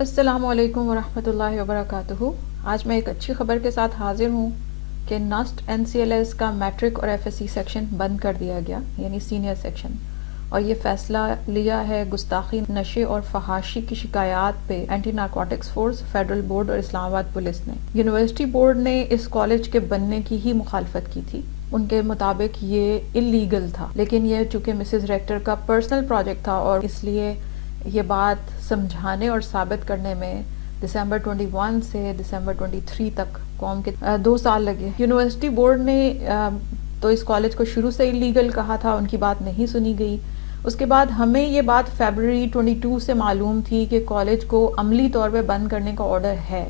السلام علیکم ورحمۃ اللہ وبرکاتہ۔ آج میں ایک اچھی خبر کے ساتھ حاضر ہوں کہ نسٹ NCLS کا میٹرک اور FSC سیکشن بند کر دیا گیا، یعنی سینئر سیکشن، اور یہ فیصلہ لیا ہے گستاخی، نشے اور فحاشی کی شکایات پہ anti narcotics force, federal board اور اسلام آباد پولیس نے۔ یونیورسٹی بورڈ نے اس کالج کے بننے کی ہی مخالفت کی تھی، ان کے مطابق یہ اللیگل تھا، لیکن یہ چونکہ مسز ریکٹر کا پرسنل پروجیکٹ تھا اور اس لیے یہ بات سمجھانے اور ثابت کرنے میں دسمبر 21 سے دسمبر 23 تک قوم کے 2 سال لگے۔ یونیورسٹی بورڈ نے تو اس کالج کو شروع سے اللیگل کہا تھا، ان کی بات نہیں سنی گئی۔ اس کے بعد ہمیں یہ بات فیبروری 22 سے معلوم تھی کہ کالج کو عملی طور پہ بند کرنے کا آرڈر ہے،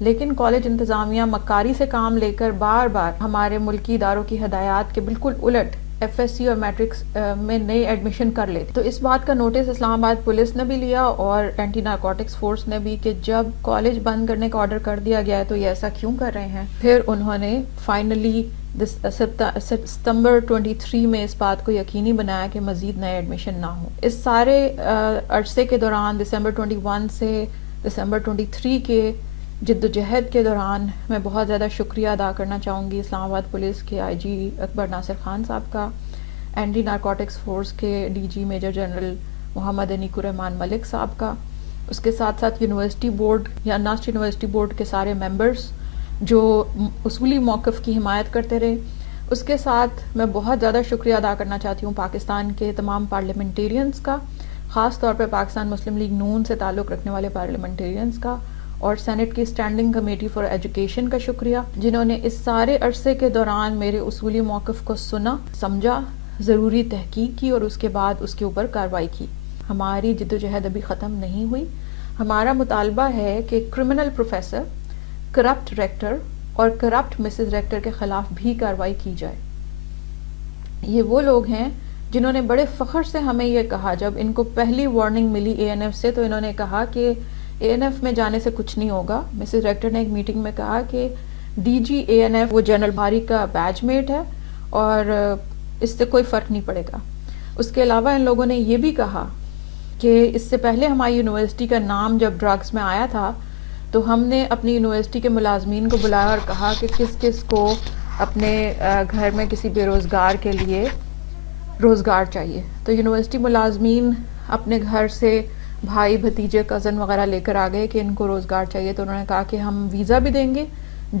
لیکن کالج انتظامیہ مکاری سے کام لے کر بار بار ہمارے ملکی اداروں کی ہدایات کے بالکل الٹ FSC اور میٹرکس میں نئے ایڈمیشن کر لیتے۔ تو اس بات کا نوٹس اسلام آباد پولیس نے بھی لیا اور اینٹی نارکوٹکس فورس نے بھی کہ جب کالج بند کرنے کا آرڈر کر دیا گیا ہے تو یہ ایسا کیوں کر رہے ہیں۔ پھر انہوں نے فائنلی ستمبر 23 میں اس بات کو یقینی بنایا کہ مزید نئے ایڈمیشن نہ ہوں۔ اس سارے عرصے کے دوران دسمبر 21 سے دسمبر 23 کے جد و جہد کے دوران میں بہت زیادہ شکریہ ادا کرنا چاہوں گی اسلام آباد پولیس کے IG اکبر ناصر خان صاحب کا، اینٹی نارکوٹکس فورس کے DG میجر جنرل محمد انیک الرحمان ملک صاحب کا، اس کے ساتھ ساتھ یونیورسٹی بورڈ یا نسٹ یونیورسٹی بورڈ کے سارے ممبرز جو اصولی موقف کی حمایت کرتے رہے۔ اس کے ساتھ میں بہت زیادہ شکریہ ادا کرنا چاہتی ہوں پاکستان کے تمام پارلیمنٹیرینز کا، خاص طور پہ پاکستان مسلم لیگ نون سے تعلق رکھنے والے پارلیمنٹیرینز کا، اور سینٹ کی اسٹینڈنگ کمیٹی فار ایجوکیشن کا شکریہ، جنہوں نے اس سارے عرصے کے دوران میرے اصولی موقف کو سنا، سمجھا، ضروری تحقیق کی اور اس کے بعد اس کے اوپر کارروائی کی۔ ہماری جدوجہد ابھی ختم نہیں ہوئی۔ ہمارا مطالبہ ہے کہ کرمنل پروفیسر، کرپٹ ریکٹر اور کرپٹ مسز ریکٹر کے خلاف بھی کارروائی کی جائے۔ یہ وہ لوگ ہیں جنہوں نے بڑے فخر سے ہمیں یہ کہا، جب ان کو پہلی وارننگ ملی ANF سے تو انہوں نے کہا کہ ANF میں جانے سے کچھ نہیں ہوگا۔ مسز ریکٹر نے ایک میٹنگ میں کہا کہ DG ANF وہ جنرل بھاری کا بیچ میٹ ہے اور اس سے کوئی فرق نہیں پڑے گا۔ اس کے علاوہ ان لوگوں نے یہ بھی کہا کہ اس سے پہلے ہماری یونیورسٹی کا نام جب ڈرگس میں آیا تھا تو ہم نے اپنی یونیورسٹی کے ملازمین کو بلایا اور کہا کہ کس کس کو اپنے گھر میں کسی بے روزگار کے لیے روزگار چاہیے۔ تو یونیورسٹی ملازمین اپنے گھر سے بھائی بھتیجے کزن وغیرہ لے کر آ گئے کہ ان کو روزگار چاہیے، تو انہوں نے کہا کہ ہم ویزا بھی دیں گے،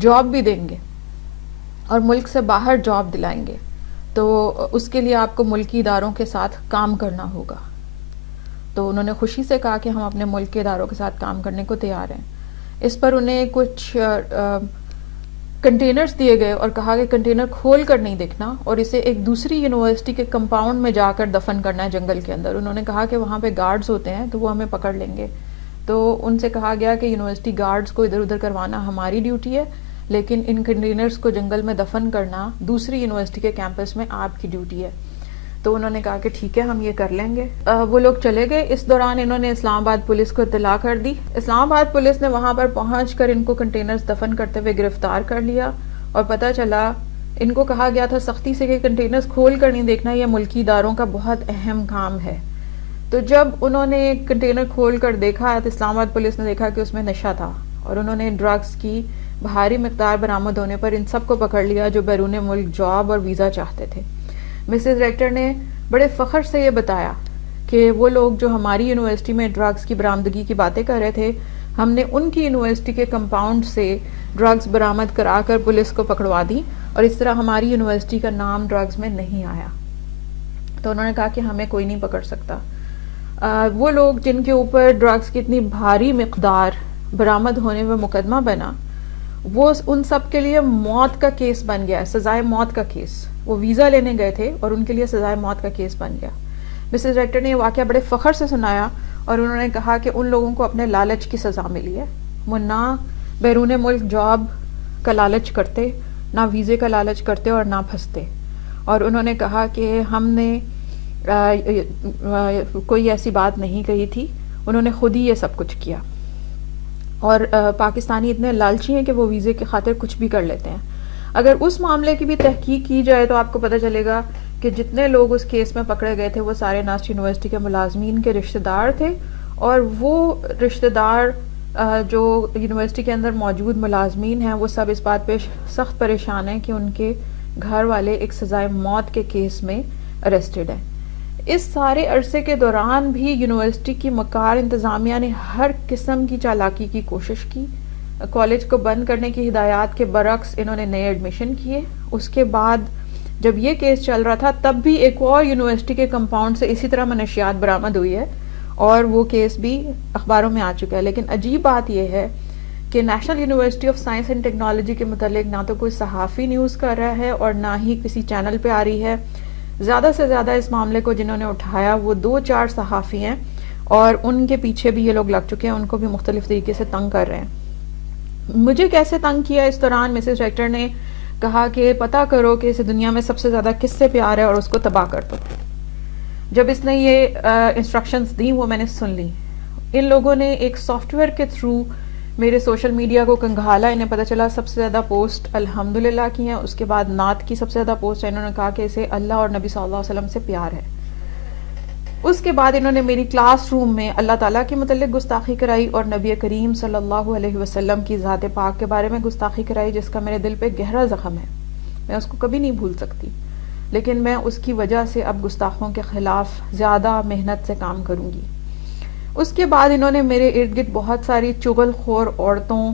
جاب بھی دیں گے اور ملک سے باہر جاب دلائیں گے، تو اس کے لیے آپ کو ملکی اداروں کے ساتھ کام کرنا ہوگا۔ تو انہوں نے خوشی سے کہا کہ ہم اپنے ملک کے اداروں کے ساتھ کام کرنے کو تیار ہیں۔ اس پر انہیں کچھ کنٹینرز دیے گئے اور کہا کہ کنٹینر کھول کر نہیں دیکھنا اور اسے ایک دوسری یونیورسٹی کے کمپاؤنڈ میں جا کر دفن کرنا ہے جنگل کے اندر۔ انہوں نے کہا کہ وہاں پہ گارڈز ہوتے ہیں تو وہ ہمیں پکڑ لیں گے۔ تو ان سے کہا گیا کہ یونیورسٹی گارڈز کو ادھر ادھر کروانا ہماری ڈیوٹی ہے، لیکن ان کنٹینرز کو جنگل میں دفن کرنا دوسری یونیورسٹی کے کیمپس میں آپ کی ڈیوٹی ہے۔ تو انہوں نے کہا کہ ٹھیک ہے ہم یہ کر لیں گے۔ وہ لوگ چلے گئے۔ اس دوران انہوں نے اسلام آباد پولیس کو اطلاع کر دی۔ اسلام آباد پولیس نے وہاں پر پہنچ کر ان کو کنٹینرز دفن کرتے ہوئے گرفتار کر لیا اور پتہ چلا ان کو کہا گیا تھا سختی سے کہ کنٹینرز کھول کر نہیں دیکھنا، یہ ملکی اداروں کا بہت اہم کام ہے۔ تو جب انہوں نے کنٹینر کھول کر دیکھا تو اسلام آباد پولیس نے دیکھا کہ اس میں نشہ تھا اور انہوں نے ڈرگز کی بھاری مقدار برآمد ہونے پر ان سب کو پکڑ لیا جو بیرون ملک جاب اور ویزا چاہتے تھے۔ مسز ریکٹر نے بڑے فخر سے یہ بتایا کہ وہ لوگ جو ہماری یونیورسٹی میں ڈرگز کی برآمدگی کی باتیں کر رہے تھے، ہم نے ان کی یونیورسٹی کے کمپاؤنڈ سے ڈرگز برآمد کرا کر پولیس کو پکڑوا دی اور اس طرح ہماری یونیورسٹی کا نام ڈرگز میں نہیں آیا۔ تو انہوں نے کہا کہ ہمیں کوئی نہیں پکڑ سکتا۔ وہ لوگ جن کے اوپر ڈرگز کی اتنی بھاری مقدار برآمد ہونے میں مقدمہ بنا، وہ ان سب کے لیے موت کا کیس بن گیا ہے، سزائے موت کا کیس۔ وہ ویزا لینے گئے تھے اور ان کے لیے سزائے موت کا کیس بن گیا۔ مسز ریکٹر نے یہ واقعہ بڑے فخر سے سنایا اور انہوں نے کہا کہ ان لوگوں کو اپنے لالچ کی سزا ملی ہے۔ وہ نہ بیرون ملک جاب کا لالچ کرتے، نہ ویزے کا لالچ کرتے اور نہ پھنستے۔ اور انہوں نے کہا کہ ہم نے کوئی ایسی بات نہیں کہی تھی، انہوں نے خود ہی یہ سب کچھ کیا۔ اور پاکستانی اتنے لالچی ہیں کہ وہ ویزے کی خاطر کچھ بھی کر لیتے ہیں۔ اگر اس معاملے کی بھی تحقیق کی جائے تو آپ کو پتہ چلے گا کہ جتنے لوگ اس کیس میں پکڑے گئے تھے وہ سارے نسٹ یونیورسٹی کے ملازمین کے رشتہ دار تھے اور وہ رشتہ دار جو یونیورسٹی کے اندر موجود ملازمین ہیں وہ سب اس بات پہ سخت پریشان ہیں کہ ان کے گھر والے ایک سزائے موت کے کیس میں اریسٹڈ ہیں. اس سارے عرصے کے دوران بھی یونیورسٹی کی مکار انتظامیہ نے ہر قسم کی چالاکی کی کوشش کی. کالج کو بند کرنے کی ہدایات کے برعکس انہوں نے نئے ایڈمیشن کیے. اس کے بعد جب یہ کیس چل رہا تھا تب بھی ایک اور یونیورسٹی کے کمپاؤنڈ سے اسی طرح منشیات برآمد ہوئی ہے اور وہ کیس بھی اخباروں میں آ چکا ہے. لیکن عجیب بات یہ ہے کہ national university of science and technology کے متعلق نہ تو کوئی صحافی نیوز کر رہا ہے اور نہ ہی کسی چینل پہ آ رہی ہے. زیادہ سے زیادہ اس معاملے کو جنہوں نے اٹھایا وہ 2-4 صحافی ہیں اور ان کے پیچھے بھی یہ لوگ لگ چکے ہیں, ان کو بھی مختلف طریقے سے تنگ کر رہے ہیں. مجھے کیسے تنگ کیا اس دوران مسز ریکٹر نے کہا کہ پتہ کرو کہ اس دنیا میں سب سے زیادہ کس سے پیار ہے اور اس کو تباہ کر دو. جب اس نے یہ انسٹرکشنز دی وہ میں نے سن لی. ان لوگوں نے ایک سافٹ ویئر کے تھرو میرے سوشل میڈیا کو کنگھالا. انہیں پتہ چلا سب سے زیادہ پوسٹ الحمدللہ کی ہیں, اس کے بعد نعت کی سب سے زیادہ پوسٹ ہے. انہوں نے کہا کہ اسے اللہ اور نبی صلی اللہ علیہ وسلم سے پیار ہے. اس کے بعد انہوں نے میری کلاس روم میں اللہ تعالیٰ کے متعلق گستاخی کرائی اور نبی کریم صلی اللہ علیہ وسلم کی ذات پاک کے بارے میں گستاخی کرائی, جس کا میرے دل پہ گہرا زخم ہے. میں اس کو کبھی نہیں بھول سکتی, لیکن میں اس کی وجہ سے اب گستاخوں کے خلاف زیادہ محنت سے کام کروں گی. اس کے بعد انہوں نے میرے ارد گرد بہت ساری چغل خور عورتوں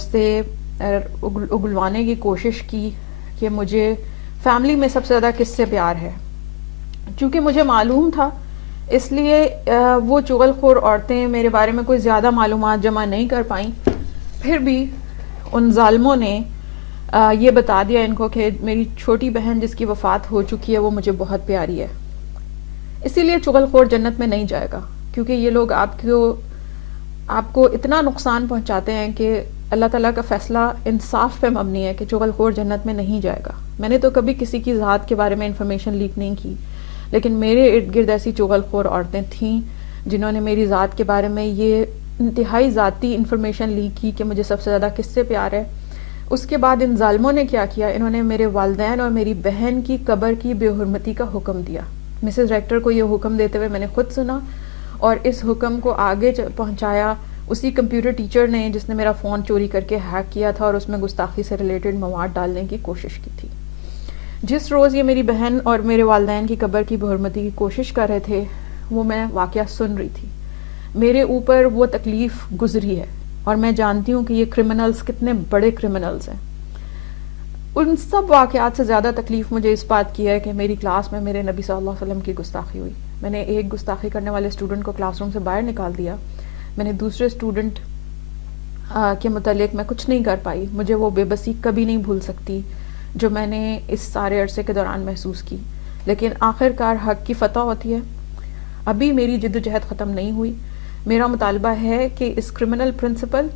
سے اگلوانے کی کوشش کی کہ مجھے فیملی میں سب سے زیادہ کس سے پیار ہے. چونکہ مجھے معلوم تھا اس لیے وہ چغل خور عورتیں میرے بارے میں کوئی زیادہ معلومات جمع نہیں کر پائیں. پھر بھی ان ظالموں نے یہ بتا دیا ان کو کہ میری چھوٹی بہن جس کی وفات ہو چکی ہے وہ مجھے بہت پیاری ہے, اسی لیے چغل خور جنت میں نہیں جائے گا. کیونکہ یہ لوگ آپ کو اتنا نقصان پہنچاتے ہیں کہ اللہ تعالیٰ کا فیصلہ انصاف پہ مبنی ہے کہ چغل خور جنت میں نہیں جائے گا. میں نے تو کبھی کسی کی ذات کے بارے میں انفارمیشن لیک نہیں کی, لیکن میرے ارد گرد ایسی چغل خور عورتیں تھیں جنہوں نے میری ذات کے بارے میں یہ انتہائی ذاتی انفارمیشن لیک کی کہ مجھے سب سے زیادہ کس سے پیار ہے. اس کے بعد ان ظالموں نے کیا کیا, انہوں نے میرے والدین اور میری بہن کی قبر کی بے حرمتی کا حکم دیا. مسز ریکٹر کو یہ حکم دیتے ہوئے میں نے خود سنا اور اس حکم کو آگے پہنچایا اسی کمپیوٹر ٹیچر نے جس نے میرا فون چوری کر کے ہیک کیا تھا اور اس میں گستاخی سے ریلیٹڈ مواد ڈالنے کی کوشش کی تھی. جس روز یہ میری بہن اور میرے والدین کی قبر کی بے حرمتی کی کوشش کر رہے تھے وہ میں واقعہ سن رہی تھی. میرے اوپر وہ تکلیف گزری ہے اور میں جانتی ہوں کہ یہ کرمنلز کتنے بڑے کرمنلز ہیں. ان سب واقعات سے زیادہ تکلیف مجھے اس بات کی ہے کہ میری کلاس میں میرے نبی صلی اللہ علیہ وسلم کی گستاخی ہوئی. میں نے ایک گستاخی کرنے والے اسٹوڈنٹ کو کلاس روم سے باہر نکال دیا. میں نے دوسرے اسٹوڈنٹ کے متعلق میں کچھ نہیں کر پائی. مجھے وہ بے بسی کبھی نہیں بھول سکتی جو میں نے اس سارے عرصے کے دوران محسوس کی. لیکن آخر کار حق کی فتح ہوتی ہے. ابھی میری جدوجہد ختم نہیں ہوئی. میرا مطالبہ ہے کہ اس کرمنل پرنسپل,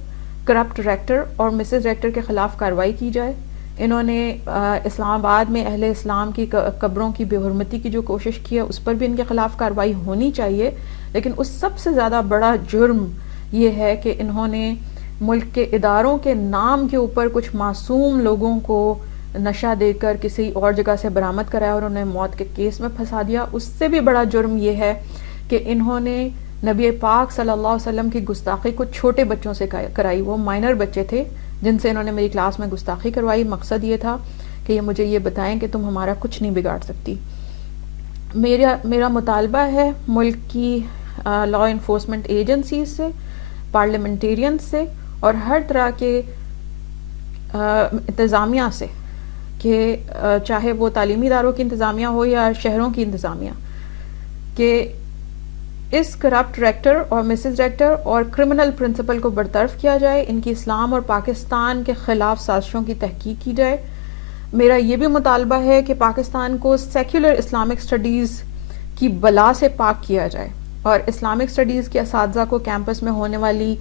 کرپٹ ریکٹر اور مسز ریکٹر کے خلاف کارروائی کی جائے. انہوں نے اسلام آباد میں اہل اسلام کی قبروں کی بے حرمتی کی جو کوشش کی ہے اس پر بھی ان کے خلاف کارروائی ہونی چاہیے. لیکن اس سب سے زیادہ بڑا جرم یہ ہے کہ انہوں نے ملک کے اداروں کے نام کے اوپر کچھ معصوم لوگوں کو نشہ دے کر کسی اور جگہ سے برآمد کرایا اور انہیں موت کے کیس میں پھنسا دیا. اس سے بھی بڑا جرم یہ ہے کہ انہوں نے نبی پاک صلی اللہ علیہ وسلم کی گستاخی کچھ چھوٹے بچوں سے کرائی. وہ مائنر بچے تھے جن سے انہوں نے میری کلاس میں گستاخی کروائی. مقصد یہ تھا کہ یہ مجھے یہ بتائیں کہ تم ہمارا کچھ نہیں بگاڑ سکتی. میرا مطالبہ ہے ملک کی لا انفورسمنٹ ایجنسیز سے, پارلیمنٹیرینز سے اور ہر طرح کے انتظامیہ سے کہ چاہے وہ تعلیمی اداروں کی انتظامیہ ہو یا شہروں کی انتظامیہ, کہ اس کرپٹ ریکٹر اور مسز ریکٹر اور کرمنل پرنسپل کو برطرف کیا جائے. ان کی اسلام اور پاکستان کے خلاف سازشوں کی تحقیق کی جائے. میرا یہ بھی مطالبہ ہے کہ پاکستان کو سیکولر اسلامک اسٹڈیز کی بلا سے پاک کیا جائے اور اسلامک اسٹڈیز کے اساتذہ کو کیمپس میں ہونے والی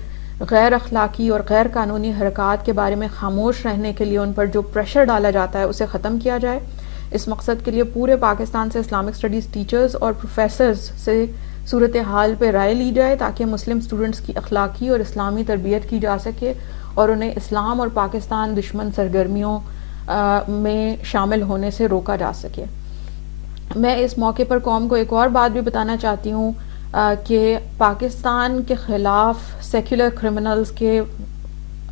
غیر اخلاقی اور غیر قانونی حرکات کے بارے میں خاموش رہنے کے لیے ان پر جو پریشر ڈالا جاتا ہے اسے ختم کیا جائے. اس مقصد کے لیے پورے پاکستان سے اسلامک اسٹڈیز ٹیچرز اور پروفیسرز سے صورتحال پہ رائے لی جائے تاکہ مسلم اسٹوڈنٹس کی اخلاقی اور اسلامی تربیت کی جا سکے اور انہیں اسلام اور پاکستان دشمن سرگرمیوں میں شامل ہونے سے روکا جا سکے. میں اس موقع پر قوم کو ایک اور بات بھی بتانا چاہتی ہوں. کہ پاکستان کے خلاف سیکولر کرمنلز کے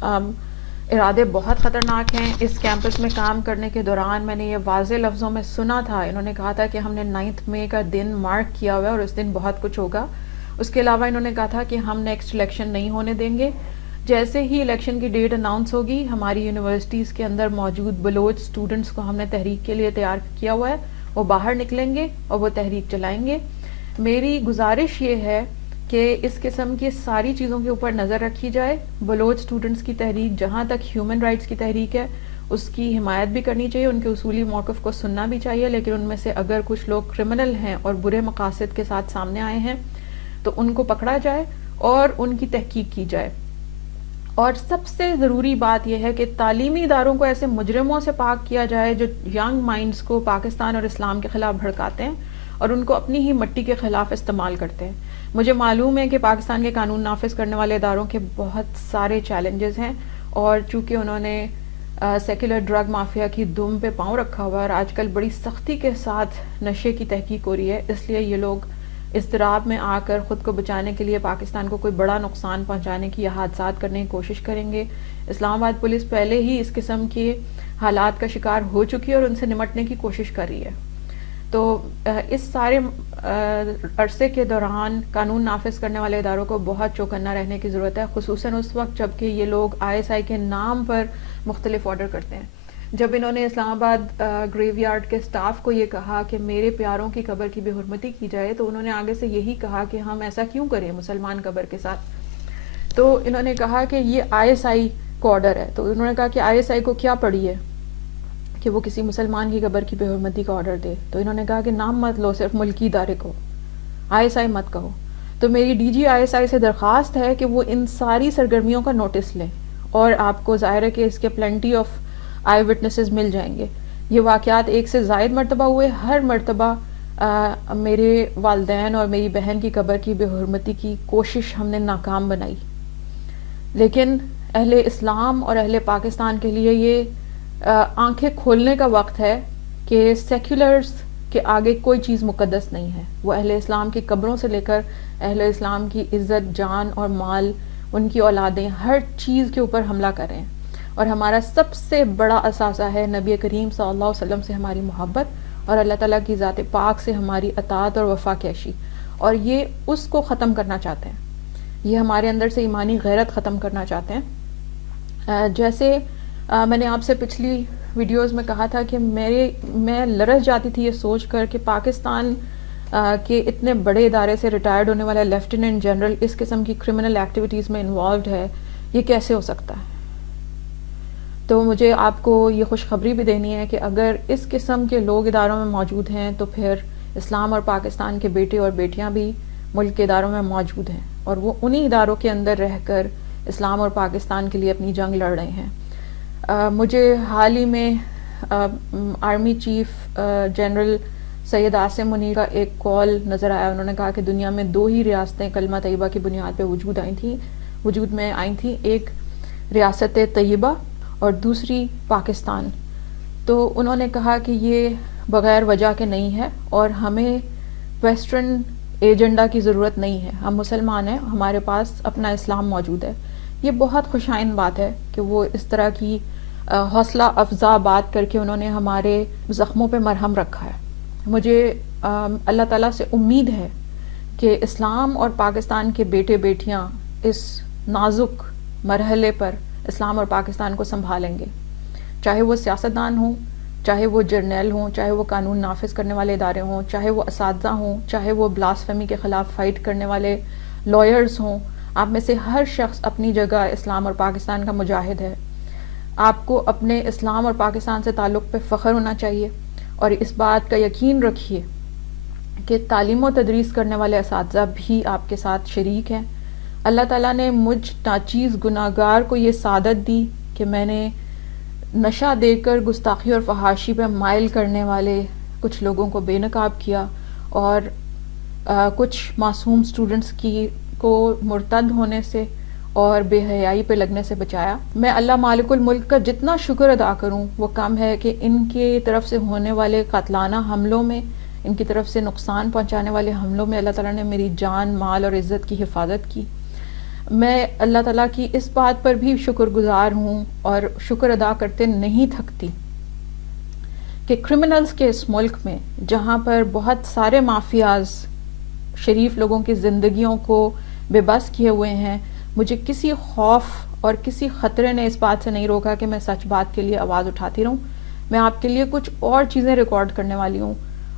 ارادے بہت خطرناک ہیں. اس کیمپس میں کام کرنے کے دوران میں نے یہ واضح لفظوں میں سنا تھا. انہوں نے کہا تھا کہ ہم نے 9 مئی کا دن مارک کیا ہوا ہے اور اس دن بہت کچھ ہوگا. اس کے علاوہ انہوں نے کہا تھا کہ ہم نیکسٹ الیکشن نہیں ہونے دیں گے. جیسے ہی الیکشن کی ڈیٹ اناؤنس ہوگی ہماری یونیورسٹیز کے اندر موجود بلوچ اسٹوڈنٹس کو ہم نے تحریک کے لیے تیار کیا ہوا ہے, وہ باہر نکلیں گے اور وہ تحریک چلائیں گے. میری گزارش یہ ہے کہ اس قسم کی ساری چیزوں کے اوپر نظر رکھی جائے. بلوچ اسٹوڈنٹس کی تحریک جہاں تک ہیومن رائٹس کی تحریک ہے اس کی حمایت بھی کرنی چاہیے, ان کے اصولی موقف کو سننا بھی چاہیے, لیکن ان میں سے اگر کچھ لوگ کرمنل ہیں اور برے مقاصد کے ساتھ سامنے آئے ہیں تو ان کو پکڑا جائے اور ان کی تحقیق کی جائے. اور سب سے ضروری بات یہ ہے کہ تعلیمی اداروں کو ایسے مجرموں سے پاک کیا جائے جو ینگ مائنڈز کو پاکستان اور اسلام کے خلاف بھڑکاتے ہیں اور ان کو اپنی ہی مٹی کے خلاف استعمال کرتے ہیں. مجھے معلوم ہے کہ پاکستان کے قانون نافذ کرنے والے اداروں کے بہت سارے چیلنجز ہیں, اور چونکہ انہوں نے سیکولر ڈرگ مافیا کی دم پہ پاؤں رکھا ہوا اور آج کل بڑی سختی کے ساتھ نشے کی تحقیق ہو رہی ہے, اس لیے یہ لوگ اضطراب میں آ کر خود کو بچانے کے لیے پاکستان کو کوئی بڑا نقصان پہنچانے کی یا حادثات کرنے کی کوشش کریں گے. اسلام آباد پولیس پہلے ہی اس قسم کے حالات کا شکار ہو چکی ہے اور ان سے نمٹنے کی کوشش کر رہی ہے. تو اس سارے عرصے کے دوران قانون نافذ کرنے والے اداروں کو بہت چوکنا رہنے کی ضرورت ہے, خصوصاً اس وقت جب کہ یہ لوگ ISI کے نام پر مختلف آرڈر کرتے ہیں. جب انہوں نے اسلام آباد گریو یارڈ کے سٹاف کو یہ کہا کہ میرے پیاروں کی قبر کی بے حرمتی کی جائے, تو انہوں نے آگے سے یہی کہا کہ ہم ایسا کیوں کریں مسلمان قبر کے ساتھ. تو انہوں نے کہا کہ یہ ISI کو آرڈر ہے. تو انہوں نے کہا کہ ISI کو کیا پڑھی ہے کہ وہ کسی مسلمان کی قبر کی بے حرمتی کا آرڈر دے. تو انہوں نے کہا کہ نام مت لو, صرف ملکی ادارے کو ISI مت کہو. تو میری DG ISI سے درخواست ہے کہ وہ ان ساری سرگرمیوں کا نوٹس لیں, اور آپ کو ظاہر ہے کہ اس کے پلینٹی آف آئی وٹنسز مل جائیں گے. یہ واقعات ایک سے زائد مرتبہ ہوئے, ہر مرتبہ میرے والدین اور میری بہن کی قبر کی بے حرمتی کی کوشش ہم نے ناکام بنائی. لیکن اہل اسلام اور اہل پاکستان کے لیے یہ آنکھیں کھولنے کا وقت ہے کہ سیکولرز کے آگے کوئی چیز مقدس نہیں ہے. وہ اہل اسلام کی قبروں سے لے کر اہل اسلام کی عزت, جان اور مال, ان کی اولادیں, ہر چیز کے اوپر حملہ کر رہے ہیں. اور ہمارا سب سے بڑا اثاثہ ہے نبی کریم صلی اللہ علیہ وسلم سے ہماری محبت اور اللہ تعالیٰ کی ذات پاک سے ہماری اطاعت اور وفا کیشی, اور یہ اس کو ختم کرنا چاہتے ہیں. یہ ہمارے اندر سے ایمانی غیرت ختم کرنا چاہتے ہیں. جیسے میں نے آپ سے پچھلی ویڈیوز میں کہا تھا کہ میں لرز جاتی تھی یہ سوچ کر کہ پاکستان کے اتنے بڑے ادارے سے ریٹائرڈ ہونے والا لیفٹیننٹ جنرل اس قسم کی کرمنل ایکٹیویٹیز میں انوالوڈ ہے, یہ کیسے ہو سکتا ہے. تو مجھے آپ کو یہ خوشخبری بھی دینی ہے کہ اگر اس قسم کے لوگ اداروں میں موجود ہیں تو پھر اسلام اور پاکستان کے بیٹے اور بیٹیاں بھی ملک کے اداروں میں موجود ہیں, اور وہ انہی اداروں کے اندر رہ کر اسلام اور پاکستان کے لیے اپنی جنگ لڑ رہے ہیں. مجھے حال ہی میں army chief general Syed Asim Munir کا ایک کال نظر آیا. انہوں نے کہا کہ دنیا میں 2 ہی ریاستیں کلمہ طیبہ کی بنیاد پہ وجود میں آئی تھیں, ایک ریاست طیبہ اور دوسری پاکستان. تو انہوں نے کہا کہ یہ بغیر وجہ کے نہیں ہے اور ہمیں ویسٹرن ایجنڈا کی ضرورت نہیں ہے. ہم مسلمان ہیں, ہمارے پاس اپنا اسلام موجود ہے. یہ بہت خوشائن بات ہے کہ وہ اس طرح کی حوصلہ افزا بات کر کے انہوں نے ہمارے زخموں پہ مرہم رکھا ہے. مجھے اللہ تعالیٰ سے امید ہے کہ اسلام اور پاکستان کے بیٹے بیٹیاں اس نازک مرحلے پر اسلام اور پاکستان کو سنبھالیں گے, چاہے وہ سیاستدان ہوں, چاہے وہ جرنیل ہوں, چاہے وہ قانون نافذ کرنے والے ادارے ہوں, چاہے وہ اساتذہ ہوں, چاہے وہ بلاسفیمی کے خلاف فائٹ کرنے والے لائرز ہوں. آپ میں سے ہر شخص اپنی جگہ اسلام اور پاکستان کا مجاہد ہے. آپ کو اپنے اسلام اور پاکستان سے تعلق پہ فخر ہونا چاہیے, اور اس بات کا یقین رکھیے کہ تعلیم و تدریس کرنے والے اساتذہ بھی آپ کے ساتھ شریک ہیں. اللہ تعالیٰ نے مجھ ناچیز گناہگار کو یہ سعادت دی کہ میں نے نشہ دے کر گستاخی اور فحاشی پہ مائل کرنے والے کچھ لوگوں کو بے نقاب کیا اور کچھ معصوم سٹوڈنٹس کو مرتد ہونے سے اور بے حیائی پہ لگنے سے بچایا. میں اللہ مالک الملک کا جتنا شکر ادا کروں وہ کم ہے کہ ان کی طرف سے ہونے والے قاتلانہ حملوں میں ان کی طرف سے نقصان پہنچانے والے حملوں میں اللہ تعالیٰ نے میری جان، مال اور عزت کی حفاظت کی. میں اللہ تعالیٰ کی اس بات پر بھی شکر گزار ہوں اور شکر ادا کرتے نہیں تھکتی کہ کرمنلز کے اس ملک میں جہاں پر بہت سارے مافیاز شریف لوگوں کی زندگیوں کو بے بس کیے ہوئے ہیں، مجھے کسی خوف اور کسی خطرے نے اس بات سے نہیں روکا کہ میں سچ بات کے لیے آواز اٹھاتی رہوں. میں آپ کے لیے کچھ اور چیزیں ریکارڈ کرنے والی ہوں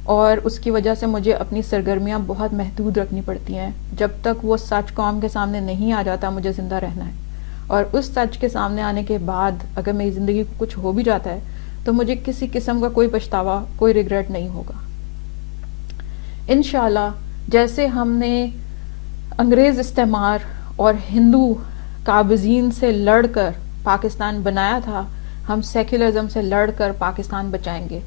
اور اس کی وجہ سے مجھے اپنی سرگرمیاں بہت محدود رکھنی پڑتی ہیں. جب تک وہ سچ قوم کے سامنے نہیں آ جاتا مجھے زندہ رہنا ہے، اور اس سچ کے سامنے آنے کے بعد اگر میری زندگی کو کچھ ہو بھی جاتا ہے تو مجھے کسی قسم کا کوئی پچھتاوا، کوئی ریگریٹ نہیں ہوگا. انشاءاللہ جیسے ہم نے انگریز استعمار اور ہندو قابضین سے لڑ کر پاکستان بنایا تھا، ہم سیکولرزم سے لڑ کر پاکستان بچائیں گے.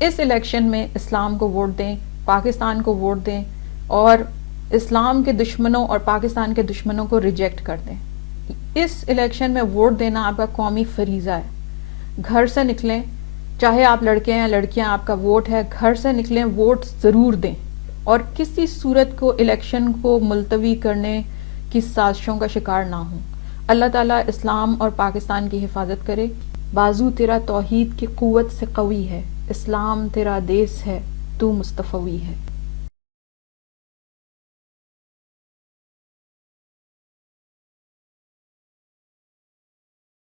اس الیکشن میں اسلام کو ووٹ دیں، پاکستان کو ووٹ دیں اور اسلام کے دشمنوں اور پاکستان کے دشمنوں کو ریجیکٹ کر دیں. اس الیکشن میں ووٹ دینا آپ کا قومی فریضہ ہے. گھر سے نکلیں، چاہے آپ لڑکے ہیں لڑکیاں، آپ کا ووٹ ہے، گھر سے نکلیں، ووٹ ضرور دیں اور کسی صورت کو الیکشن کو ملتوی کرنے کی سازشوں کا شکار نہ ہوں. اللہ تعالیٰ اسلام اور پاکستان کی حفاظت کرے. بازو تیرا توحید کی قوت سے قوی ہے، اسلام تیرا دیس ہے، تو مصطفی ہے.